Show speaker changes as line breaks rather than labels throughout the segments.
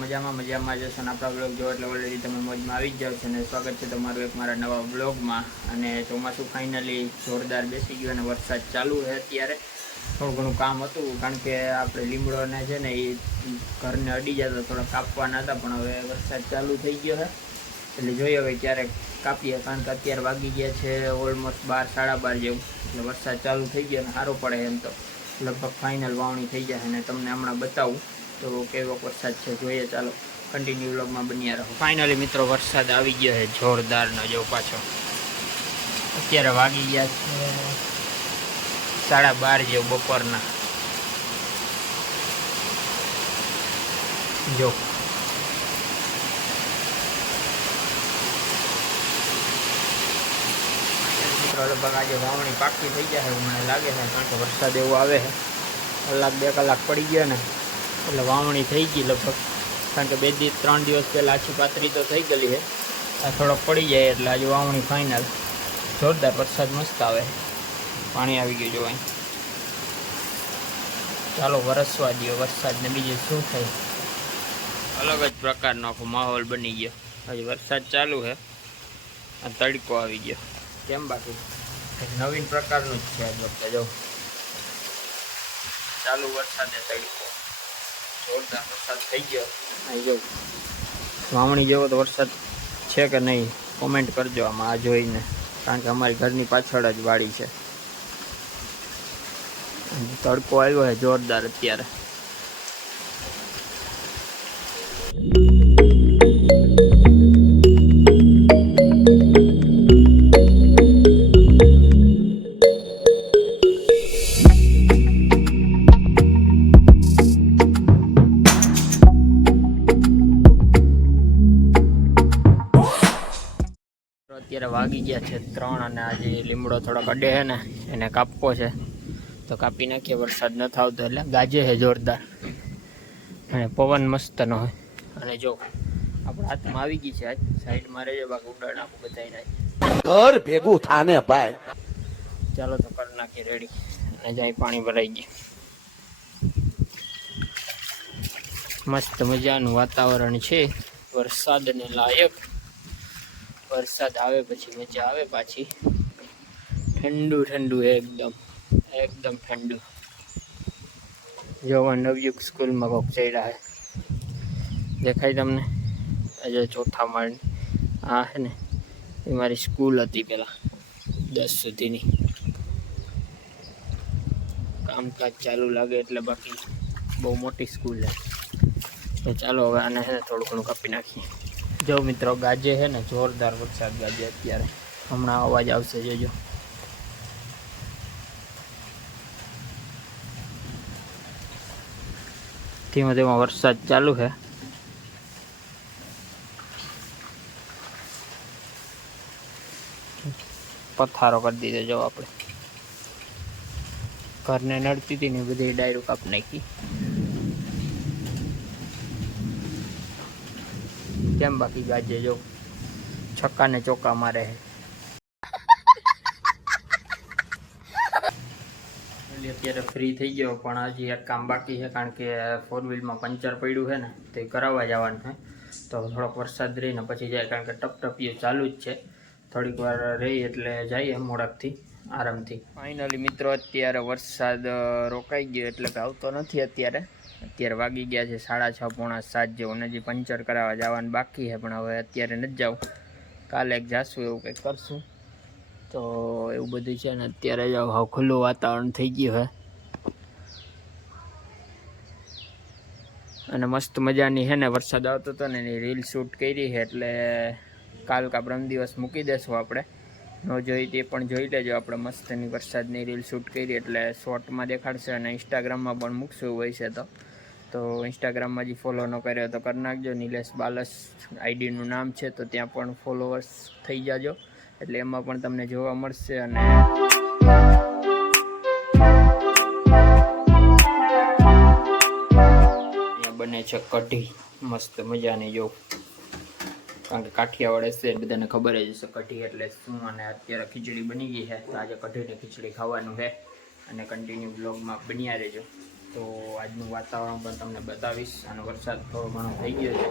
મજામાં મજામાં જશો અને આપણા બ્લોગ જોવો? એટલે ઓલરેડી તમે મોજમાં આવી જ છો અને સ્વાગત છે તમારું એક મારા નવા બ્લોગમાં અને ચોમાસું ફાઇનલી જોરદાર બેસી ગયું અને વરસાદ ચાલુ છે અત્યારે. થોડું ઘણું કામ હતું, કારણ કે આપણે લીમડોને છે ને એ ઘરને અડી જતા થોડા કાપવાના હતા, પણ હવે વરસાદ ચાલુ થઈ ગયો છે. એટલે જોઈએ હવે ક્યારે કાપીએ, કારણ કે અત્યારે વાગી ગયા છે ઓલમોસ્ટ બાર, સાડા બાર જેવું. એટલે વરસાદ ચાલુ થઈ ગયો અને સારો પડે એમ તો. લગભગ ફાઇનલ વાવણી થઈ જશે અને તમને હમણાં બતાવું. તો કેવો વરસાદ છે જોઈએ, ચાલો કન્ટિન્યુ વ્લોગમાં બન્યા રહો. ફાઇનલી મિત્રો, વરસાદ આવી ગયો છે, જોરદારનો જો પાછો. અત્યારે વાગી ગયા છે સાડા બાર જેવું બપોરના. જો. મિત્રો, લગભગ આજે વાવણી પાકી થઈ જશે એવું મને લાગે છે, કારણ કે વરસાદ એવો આવે છે. કલાક, બે કલાક પડી ગયો ને, એટલે વાવણી થઈ ગઈ લગભગ. કારણ કે બે દિવસ ત્રણ દિવસ પહેલાં આછી પાતરી તો થઈ ગયેલી છે. આ થોડોક પડી જાય, એટલે આજે વાવણી ફાઇનલ જોરદાર વરસાદ મસ્ત આવે પાણી આવી ગયું જો અહીં. ચાલો વરસવા દો વરસાદને બીજું શું થાય? અલગ જ પ્રકારનો આખો માહોલ બની ગયો. હજી વરસાદ ચાલુ છે આ તડકો આવી ગયો. કેમ બાકી? નવીન પ્રકારનું જ છે આજ વખતે, જો. ચાલુ વરસાદે તડકો. જોરદાર વરસાદ થઈ ગયો. અહીં જો. વાવણી જેવો તો વરસાદ છે કે નહીં, કોમેન્ટ કરજો આમાં આ જોઈને. કારણ કે અમારી ઘરની પાછળ જ વાડી છે. તડકો આવ્યો છે જોરદાર અત્યારે. અત્યારે વાગી ગયા છે ત્રણ અને આજે લીમડો થોડોક અડે છે ને, એને કાપવો છે. તો કાપી નાખીએ વરસાદ ન આવતો એટલે ગાજે છે જોરદાર. અને પવન મસ્ત ન હોય. અને જો આપણા હાથમાં આવી ગઈ છે આજ. સાઈડમાં રહેજો બાકી ઉડાડ નાખું નાખી
ઘર ભેગું થાને ભાઈ.
ચાલો તો કરી નાખીએ રેડી અને જાય પાણી ભરાઈ ગયું. મસ્ત મજાનું વાતાવરણ છે. વરસાદને લાયક. વરસાદ આવે પછી મજા આવે પાછી. ઠંડુ ઠંડુ એકદમ. એકદમ ઠંડુ. જોવા નવયુગ સ્કૂલમાં કોક ચડ્યા છે દેખાય તમને? આજે ચોથા માળની. આ છે ને, એ મારી સ્કૂલ હતી પહેલાં દસ સુધીની. કામકાજ ચાલુ લાગે એટલે બાકી બહુ મોટી સ્કૂલ છે તો ચાલો હવે આને છે ને થોડું ઘણું કાપી નાખીએ. જો મિત્રો, ગાજે છે ને, જોરદાર વરસાદ ગાજે અત્યારે. હમણાં અવાજ આવશે, જોજો. ધીમે ધીમે વરસાદ ચાલુ છે. પથ્થારો કરી દીધો, જો આપણે. ઘરને નડતી હતી ને બધી ડાયરું કાપ નાખી. કેમ બાકી ગાજે જો? છક્કા ને ચોક્કા મારે એટલે અત્યારે ફ્રી થઈ ગયો, પણ હજી એક કામ બાકી છે, કારણ કે ફોર વ્હીલમાં પંચર પડ્યું છે ને, તે કરાવવા જવાનું છે. તો થોડોક વરસાદ રહીને પછી જાય, કારણ કે ટપ ટપિયું ચાલુ જ છે. થોડીક વાર રહી એટલે જઈએ મોડકથી, આરામથી. ફાઇનલી મિત્રો, અત્યારે વરસાદ રોકાઈ ગયો, એટલે કે આવતો નથી અત્યારે. અત્યારે વાગી ગયા છે સાડા છ, પોણા સાત જેવું હજી પંચર કરાવવા જવાનું બાકી છે, પણ હવે અત્યારે નથી જાઉં કાલે એક જાશું એવું કંઈક કરશું. તો એવું બધું છે ને, અત્યારે જ હાવ ખુલ્લું વાતાવરણ થઈ ગયું હે. અને મસ્ત મજાની છે ને, વરસાદ આવતો હતો ને, એની રીલ શૂટ કરી છે એટલે કાલ કા બ્રહ્મ દિવસ મૂકી દેશું આપણે. ન જોઈ તે પણ જોઈ લેજો, આપણે મસ્તની વરસાદની રીલ શૂટ કરી, એટલે શોર્ટમાં દેખાડશે અને ઇન્સ્ટાગ્રામમાં પણ મૂકશું હોય છે તો. તો ઇન્સ્ટાગ્રામમાં જે ફોલો ન કર્યો તો કરી નાખજો. નિલેશ બાલસ આઈડીનું નામ છે, તો ત્યાં પણ ફોલોવર્સ થઈ જાજો. એટલે એમાં પણ તમને જોવા મળશે અને બને છે કઢી. મસ્ત મજાની જો. કારણ કે કાઠિયાવાડ હશે બધાને ખબર જ હશે કઢી એટલે શું અને અત્યારે ખીચડી બની ગઈ છે. તો આજે કઢીની ખીચડી ખાવાનું છે. અને કન્ટિન્યુ બ્લોગમાં બન્યા રહેજો. તો આજનું વાતાવરણ પણ તમને બતાવીશ. અને વરસાદ થોડો ઘણો થઈ ગયો છે.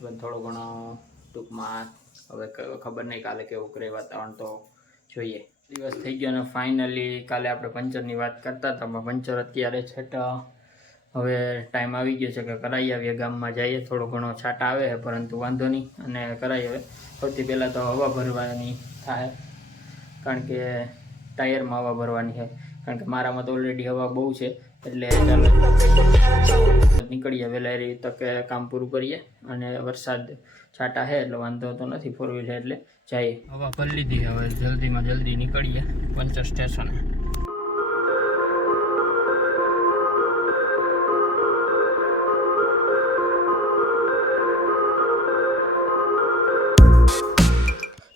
પણ થોડો ઘણો ટૂંકમાં હવે ખબર નહીં કાલે કેવું કરે વાતાવરણ તો જોઈએ. દિવસ થઈ ગયો અને ફાઇનલી કાલે આપણે પંચરની વાત કરતા હતા પંચર અત્યારે છેટા હવે ટાઈમ આવી ગયો છે કે કરાવી આવીએ, ગામમાં જઈએ, થોડો ઘણો છાંટ આવે છે, પરંતુ વાંધો નહીં અને કરાવી આવે. સૌથી પહેલાં તો હવા ભરવાની થાય, કારણ કે ટાયરમાં હવા ભરવાની છે. કારણ કે મારામાં તો ઓલરેડી હવા બહુ છે. એટલે ચાલો. નીકળીએ વહેલા એ તકે કામ પૂરું કરીએ. અને વરસાદ છાંટા છે, એટલે વાંધો તો નથી ફોર વ્હીલર એટલે જઈએ. હવા ભરી લીધી, હવે જલ્દીમાં જલ્દી નીકળીએ પંચર સ્ટેશને.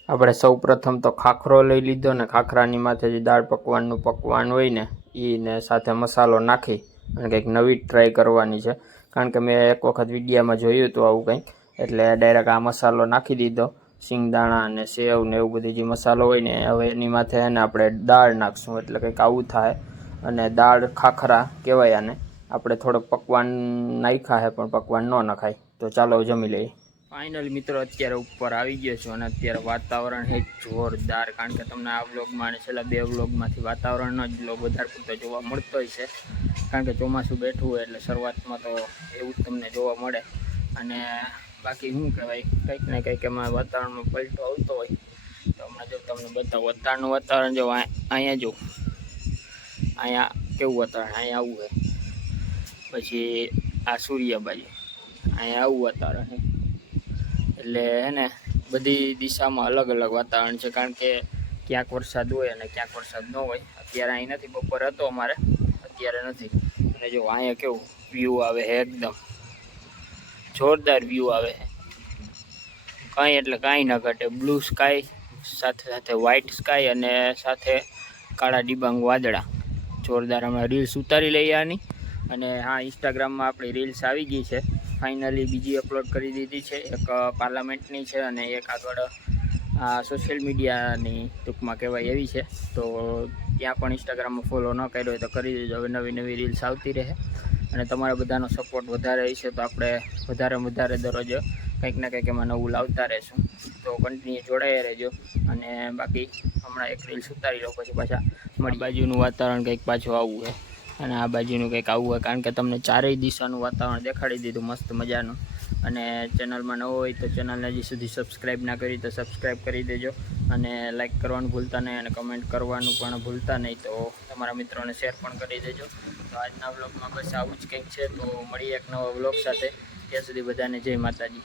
આપણે સૌ પ્રથમ તો ખાખરો લઈ લીધો ને ખાખરાની માથે જે દાળ પકવાનનું પકવાન હોય ને એને સાથે મસાલો નાખી અને કંઈક નવી ટ્રાય કરવાની છે. કારણ કે મેં એક વખત વિડીયામાં જોયું હતું આવું કંઈક. એટલે ડાયરેક્ટ આ મસાલો નાખી દીધો. સિંગદાણા અને સેવ ને એવું બધું જે મસાલો હોય ને, હવે એની માથે એને આપણે દાળ નાખશું. એટલે કંઈક આવું થાય. અને દાળ ખાખરા કહેવાય આને. આપણે થોડોક પકવાન નાખ્યા છે પણ પકવાન ન નખાય. તો ચાલો જમી લઈએ. ફાઇનલ મિત્રો, અત્યારે ઉપર આવી ગયો છું અને અત્યારે વાતાવરણ હે જોરદાર. કારણ કે તમને આ વ્લોગમાં અને છેલ્લા બે વ્લોગમાંથી વાતાવરણનો જ વ્લોગ વધારે પૂરતો જોવા મળતો હોય છે. કારણ કે ચોમાસું બેઠું હોય એટલે શરૂઆતમાં તો એવું જ તમને જોવા મળે. અને બાકી શું કહેવાય, કંઈક ને કંઈક એમાં વાતાવરણમાં પલટો આવતો હોય. તો હમણાં જો તમને બતાવું, અત્યારનું વાતાવરણ જો અહીંયા જો. અહીંયા કેવું વાતાવરણ? અહીંયા આવું છે પછી આ સૂર્ય અહીંયા આવું વાતાવરણ છે એટલે હે ને બધી દિશામાં અલગ અલગ વાતાવરણ છે. કારણ કે ક્યાંક વરસાદ હોય અને ક્યાંક વરસાદ ન હોય. અત્યારે અહીં નથી. બપોર હતો અમારે. અત્યારે નથી. અને જો અહીંયા કેવું વ્યૂ આવે છે એકદમ. જોરદાર વ્યૂ આવે છે. કાંઈ એટલે કાંઈ ના ઘટે. બ્લુ સ્કાય સાથે સાથે વ્હાઇટ સ્કાય અને સાથે કાળા ડિબાંગ વાદળા. જોરદાર હમણાં રીલ્સ ઉતારી લઈએ આની. અને હા ઇન્સ્ટાગ્રામમાં આપણી રીલ્સ આવી ગઈ છે. ફાઇનલી બીજી અપલોડ કરી દીધી છે. એક પાર્લામેન્ટની છે અને એક આગળ સોશિયલ મીડિયાની ટૂંકમાં કહેવાય એવી છે. તો ત્યાં પણ ઇન્સ્ટાગ્રામમાં ફોલો ન કર્યો હોય તો કરી દેજો. હવે નવી નવી રીલ્સ આવતી રહે અને તમારા બધાનો સપોર્ટ વધારે હશે તો આપણે વધારે વધારે દરરોજ કંઈક ને કંઈક એમાં નવું લાવતા રહેશું. તો કન્ટિન્યુ જોડાયા રહેજો અને બાકી હમણાં એક રીલ્સ ઉતારી લો પછી પાછા મારી બાજુનું વાતાવરણ કંઈક પાછું આવું છે અને આ બાજુનું કંઈક આવું હોય, કારણ કે તમને ચારેય દિશાનું વાતાવરણ દેખાડી દીધું મસ્ત મજાનું. અને ચેનલમાં નવો હોય તો ચેનલને હજી સુધી સબસ્ક્રાઈબ ના કરી તો સબસ્ક્રાઈબ કરી દેજો. અને લાઇક કરવાનું ભૂલતા નહીં અને કમેન્ટ કરવાનું પણ ભૂલતા નહીં. તો તમારા મિત્રોને શેર પણ કરી દેજો. તો આજના બ્લોગમાં બસ આવું જ કંઈક છે. તો મળીએ એક નવા બ્લોગ સાથે. ત્યાં સુધી બધાને જય માતાજી.